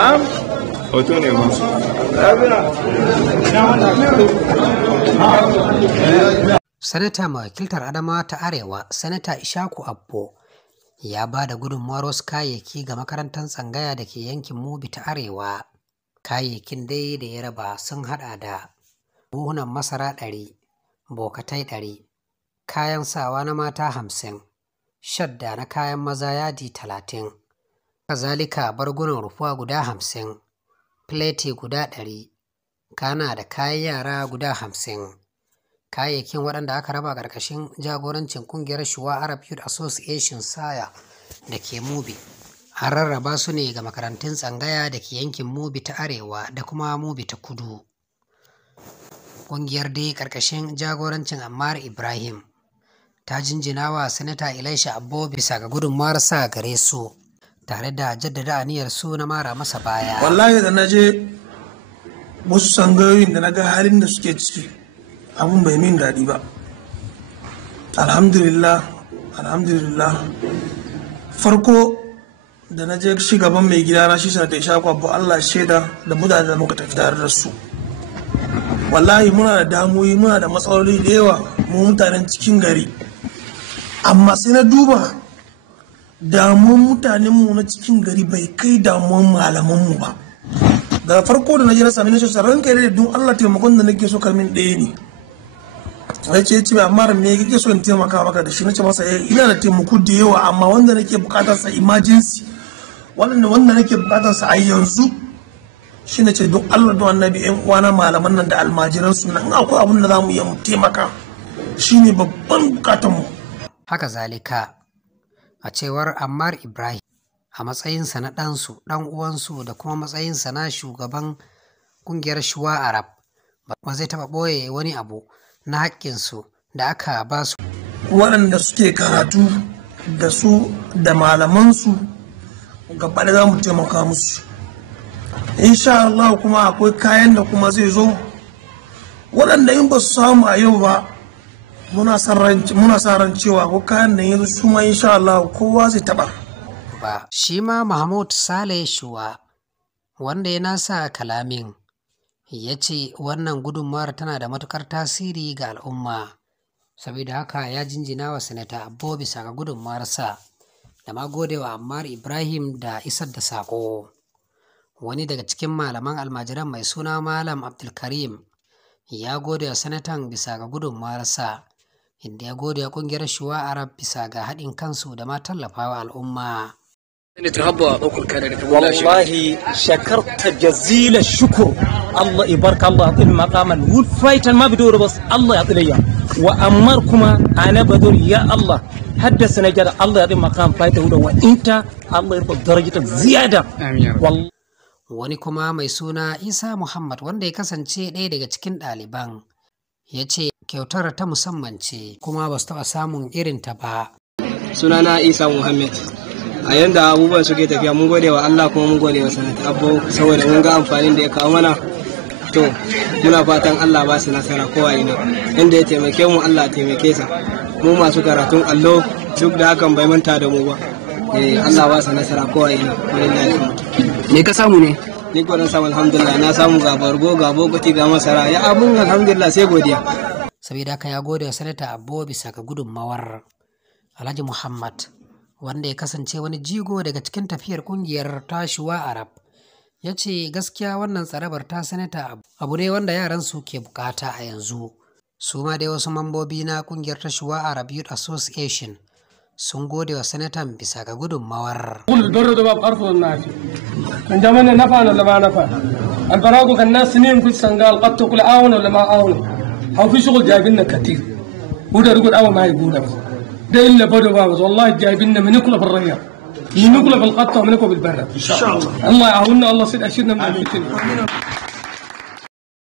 na'am hoto ne ba Sanata mai wakiltar Adamawa ta Arewa, Sanata Ishaku Abbo, ya ba da gudunmawar wasu kayayyaki ga makarantar tsangaya da ke yankin Mubi ta Arewa. Kayayyakin dai da ya raba sun haɗa da buhunan masara 100, bokatai 100, kayan sawa na mata 50, shadda na kayan maza yadi 30, kazalika bargunan rufuwa guda 50, fileti guda 100, kana da kayan yara guda 50. Kayayyakin waɗanda aka raba ƙarƙashin jagorancin ƙungiyar Shuwa Arab Youth Association Saya da ke Mubi. An rarraba su ne ga makarantun tsangaya da ke yankin Mubi ta Arewa da kuma Mubi ta Kudu. Ƙungiyar dai ƙarƙashin jagorancin Ammar Ibrahim ta jinjina wa Sanata Elisha Abbo bisa ga gudunmawar sa gare su, tare da jaddada aniyar su na mara masa baya. Wallahi da na je wasu sangayoyin da na ga halin da suke ciki, abun bai min daɗi ba. Alhamdulillah farko da na je gaban mai gida na shi da Ishaku Abbo, Allah shaida da mutane da muka tafi tare da su, wallahi muna da damuwoyi, muna da matsaloli da yawa mu mutanen cikin gari, amma sai na duba damuwan mutanenmu na cikin gari bai kai damuwan malamanmu ba. Daga farko da na je na sami nashi ranka da don Allah taimakon da nake so kamin ɗaya ne. Sai ce amma me kake so in taimaka maka da shi? Nace masa ina da taimako da yawa, amma wanda nake bukatar sa emergency, wanda nake bukatar sa a yanzu shi ne ce don Allah don Annabi ƴan uwana malaman nan da almajiran su nan akwai abin da zamu yi mu taimaka, shine babban bukatar mu. Haka zalika a cewar Ammar Ibrahim, a matsayinsa na ɗansu, ɗan uwansu da kuma matsayinsa na shugaban ƙungiyar Shuwa Arab, ba zai taɓa ɓoye wani abu na haƙƙinsu da aka ba su. Waɗanda suke karatu da su da malamansu gaba da za mu taimaka musu. Insha Allah kuma akwai kayan da kuma zai zo waɗanda in ba su samu a yau ba, muna sa ran cewa ko kayan da yanzu su ma insha Allah kowa zai taɓa. Shi ma Mahmud Saleh Shuwa, wanda ya nasa kalamin, ya ce wannan gudunmawar tana da matukar tasiri ga al'umma, saboda haka ya jinjina wa Sanata Abbo bisa ga gudunmawarsa da ma godewa Ammar Ibrahim da isar da saƙo. Wani daga cikin malaman almajiran mai suna Malam Abdulkarim ya gode wa sanatan bisa ga gudunmawarsa, inda ya gode wa ƙungiyar Shuwa Arab bisa ga haɗin kansu da ma tallafawa al'umma. والله شكرت جزيل الشكر. الله يبارك الله يعطيه مقاما والفايتا ما بدور بس الله يعطي لي وأمركما أنا بدور يا الله حدث نجد الله يعطي مقام فايتا هو وأنت الله يرفع درجتك زيادة. والله. Wani kuma mai suna Isa Muhammad, wanda ya kasance ɗaya daga cikin ɗaliban, ya ce kyautar ta musamman ce kuma ba su taɓa samun irinta ba. Sunana Isa Muhammad. A yanda abubuwan suke tafiya mun gode wa Allah kuma mun gode wa Sanata Abbo saboda mun ga amfanin da ya kawo mana. To muna fatan Allah ba su nasara kowa ne, inda ya taimake mu Allah ya taimake sa. Mu masu karatun allo duk da hakan bai manta da mu ba. Allah ba su nasara kowa ne. Me ka samu ne? Ni ko samu alhamdulillah, na samu ga bargo ga bokati ga masara, ya abun alhamdulillah sai godiya. Saboda haka ya gode wa Sanata Abbo bisa ga gudunmawar. Alhaji Muhammad, wanda ya kasance wani jigo daga cikin tafiyar kungiyar ta Shuwa Arab, ya ce gaskiya wannan tsarabar ta Sanata abu ne wanda yaran su ke bukata a yanzu. Su ma dai wasu mambobi na kungiyar ta Shuwa Arab Youth Association sun gode wa sanatan bisa ga gudunmawar. ده إلا بدو بابز والله جايبيننا من نقلة بالرياض من نقلة بالقطة ومن نقلة بالبرد إن شاء الله. الله يعاوننا، الله يصير أشيرنا من الفتن.